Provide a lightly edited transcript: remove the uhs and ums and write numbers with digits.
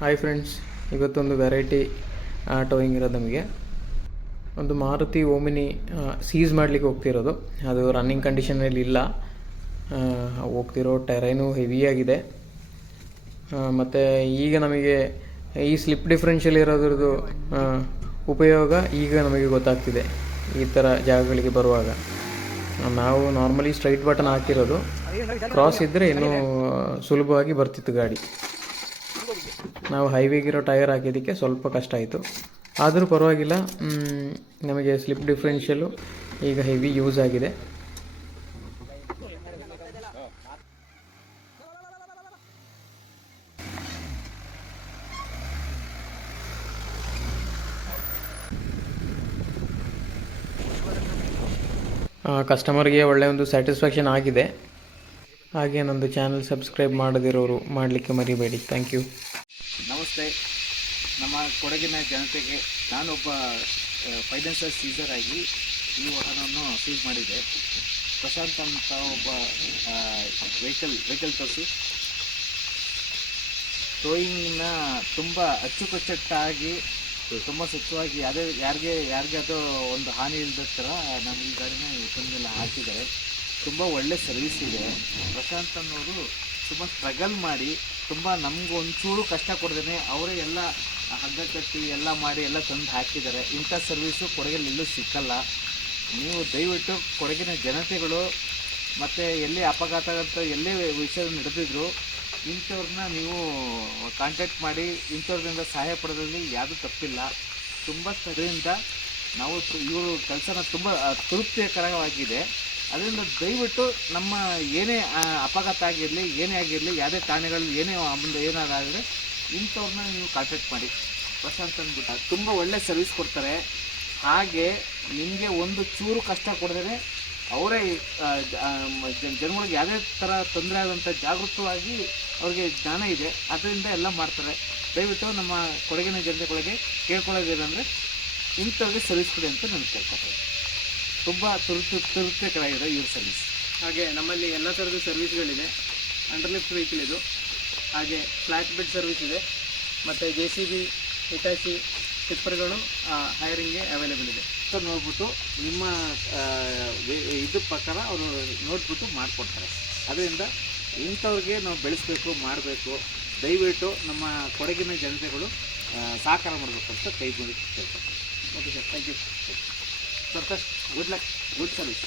Hi friends, ಇವತ್ತೊಂದು variety towing ಇರೋದು ನಮಗೆ. ಒಂದು ಮಾರುತಿ ಓಮಿನಿ ಸೀಸ್ ಮಾಡಲಿಕ್ಕೆ ಹೋಗ್ತಿರೋದು. ಅದು ರನ್ನಿಂಗ್ ಕಂಡೀಷನಲ್ಲಿ ಇಲ್ಲ. ಹೋಗ್ತಿರೋ ಟೆರೈನು ಹೆವಿಯಾಗಿದೆ. ಮತ್ತು ಈಗ ನಮಗೆ ಈ ಸ್ಲಿಪ್ ಡಿಫ್ರೆನ್ಷಿಯಲ್ ಇರೋದ್ರದ್ದು ಉಪಯೋಗ ಈಗ ನಮಗೆ ಗೊತ್ತಾಗ್ತಿದೆ. ಈ ಥರ ಜಾಗಗಳಿಗೆ ಬರುವಾಗ ನಾವು ನಾರ್ಮಲಿ ಸ್ಟ್ರೈಟ್ ಬಟನ್ ಹಾಕಿರೋದು. ಕ್ರಾಸ್ ಇದ್ದರೆ ಇನ್ನೂ ಸುಲಭವಾಗಿ ಬರ್ತಿತ್ತು ಗಾಡಿ. ನಾವು ಹೈವೇಗಿರೋ ಟೈರ್ ಹಾಕಿದ್ದಕ್ಕೆ ಸ್ವಲ್ಪ ಕಷ್ಟ ಆಯಿತು. ಆದರೂ ಪರವಾಗಿಲ್ಲ, ನಮಗೆ ಸ್ಲಿಪ್ ಡಿಫ್ರೆನ್ಷಿಯಲ್ಲು ಈಗ ಹೆವಿ ಯೂಸ್ ಆಗಿದೆ. ಕಸ್ಟಮರ್ಗೆ ಒಳ್ಳೆಯ ಒಂದು ಸ್ಯಾಟಿಸ್ಫ್ಯಾಕ್ಷನ್ ಆಗಿದೆ. ಹಾಗೆ ನನ್ನದು ಚಾನಲ್ ಸಬ್ಸ್ಕ್ರೈಬ್ ಮಾಡದಿರೋರು ಮಾಡಲಿಕ್ಕೆ ಮರಿಬೇಡಿ. Thank you. ನಮಸ್ತೆ. ನಮ್ಮ ಕೊಡಗಿನ ಜನತೆಗೆ ನಾನೊಬ್ಬ ಫೈನಾನ್ಷಿಯಲ್ ಸೀಸರ್ ಆಗಿ ಈ ವಾಹನವನ್ನು ಸೀಸ್ ಮಾಡಿದ್ದೆ. ಪ್ರಶಾಂತ್ ಅಂತ ಒಬ್ಬ ವೆಹಿಕಲ್ ತರಿಸಿ ಟೋಯಿಂಗ್ನ ತುಂಬ ಅಚ್ಚುಕಟ್ಟಾಗಿ ತುಂಬ ಸ್ವಚ್ಛವಾಗಿ ಯಾರಿಗೆ ಅದು ಒಂದು ಹಾನಿ ಇಲ್ಲದ ಥರ ನಮ್ಮ ಈ ಗಾಡಿನ ತಂದೆಲ್ಲ ಹಾಕಿದ್ದಾರೆ. ತುಂಬ ಒಳ್ಳೆ ಸರ್ವಿಸ್ ಇದೆ. ಪ್ರಶಾಂತ್ ಅನ್ನೋರು ತುಂಬ ಸ್ಟ್ರಗಲ್ ಮಾಡಿ ತುಂಬ ನಮ್ಗೆ ಒಂಚೂರು ಕಷ್ಟ ಕೊಡ್ದೇ ಅವರೇ ಎಲ್ಲ ಹಗ್ಗ ಕಟ್ಟಿ ಎಲ್ಲ ಮಾಡಿ ಎಲ್ಲ ತಂದು ಹಾಕಿದ್ದಾರೆ. ಇಂಥ ಸರ್ವಿಸು ಕೊಡಗಲ್ಲಿ ಎಲ್ಲೂ ಸಿಕ್ಕಲ್ಲ. ನೀವು ದಯವಿಟ್ಟು ಕೊಡಗಿನ ಜನತೆಗಳು ಮತ್ತು ಎಲ್ಲಿ ಅಪಘಾತ ಅಂತ ಎಲ್ಲೇ ವಿಷಯ ನಡೆದಿದ್ರು ಇಂಥವ್ರನ್ನ ನೀವು ಕಾಂಟ್ಯಾಕ್ಟ್ ಮಾಡಿ ಇಂಥವ್ರಿಂದ ಸಹಾಯ ಪಡೆದಲ್ಲಿ ಯಾವುದೂ ತಪ್ಪಿಲ್ಲ. ತುಂಬ ಸರಿಯಿಂದ ನಾವು ಇವರು ಕೆಲಸನ ತುಂಬ ತೃಪ್ತಿಕರವಾಗಿದೆ. ಅದರಿಂದ ದಯವಿಟ್ಟು ನಮ್ಮ ಏನೇ ಅಪಘಾತ ಆಗಿರಲಿ, ಏನೇ ಆಗಿರಲಿ, ಯಾವುದೇ ಠಾಣೆಗಳಲ್ಲಿ ಏನೇ ಮುಂದೆ ಏನಾದಾದರೆ ಇಂಥವ್ರನ್ನ ನೀವು ಕಾಂಟ್ಯಾಕ್ಟ್ ಮಾಡಿ. ಪ್ರಶಾಂತ್ ಅಂದ್ಬಿಟ್ಟು ತುಂಬ ಒಳ್ಳೆ ಸರ್ವಿಸ್ ಕೊಡ್ತಾರೆ. ಹಾಗೆ ನಿಮಗೆ ಒಂದು ಚೂರು ಕಷ್ಟ ಕೊಡದೇ ಅವರೇ ಜನಗಳಿಗೆ ಯಾವುದೇ ಥರ ತೊಂದರೆ ಆದಂಥ ಜಾಗೃತವಾಗಿ ಅವ್ರಿಗೆ ಜ್ಞಾನ ಇದೆ. ಅದರಿಂದ ಎಲ್ಲ ಮಾಡ್ತಾರೆ. ದಯವಿಟ್ಟು ನಮ್ಮ ಕೊಡಗಿನ ಜನತೆಗಳಿಗೆ ಕೇಳ್ಕೊಳ್ಳೋದೇನೆಂದರೆ ಇಂಥವ್ರಿಗೆ ಸರ್ವಿಸ್ ಕೊಡಿ ಅಂತ ನಾನು ಕೇಳ್ಕೊಳ್ತೀನಿ. ತುಂಬ ತೃಪ್ತಿಕರವಾಗಿದೆ ಇವ್ರ ಸರ್ವಿಸ್. ಹಾಗೆ ನಮ್ಮಲ್ಲಿ ಎಲ್ಲ ಥರದ ಸರ್ವಿಸ್ಗಳಿದೆ. ಅಂಡರ್ಲಿಫ್ಟ್ ವೆಹಿಕಲ್ ಇದು, ಹಾಗೆ ಫ್ಲ್ಯಾಟ್ ಬೆಡ್ ಸರ್ವಿಸ್ ಇದೆ, ಮತ್ತು JCB, ಹಿಟಾಚಿ ಟಿಪ್ಪರ್ಗಳು ಹೈರಿಂಗ್ಗೆ ಅವೈಲೇಬಲ್ ಇದೆ. ನೋಡ್ಬಿಟ್ಟು ನಿಮ್ಮ ಇದ್ರ ಪ್ರಕಾರ ಅವರು ನೋಡ್ಬಿಟ್ಟು ಮಾಡಿಕೊಡ್ತಾರೆ. ಅದರಿಂದ ಇಂಥವ್ರಿಗೆ ನಾವು ಬೆಳೆಸಬೇಕು, ಮಾಡಬೇಕು. ದಯವಿಟ್ಟು ನಮ್ಮ ಕೊಡಗಿನ ಜನತೆಗಳು ಸಹಕಾರ ಮಾಡಬೇಕು ಅಂತ ಕೈ ಮುಗಿದು ಕೇಳ್ಕೊಳ್ತೀನಿ. Okay sir, thank you. Santosh, good luck, good service.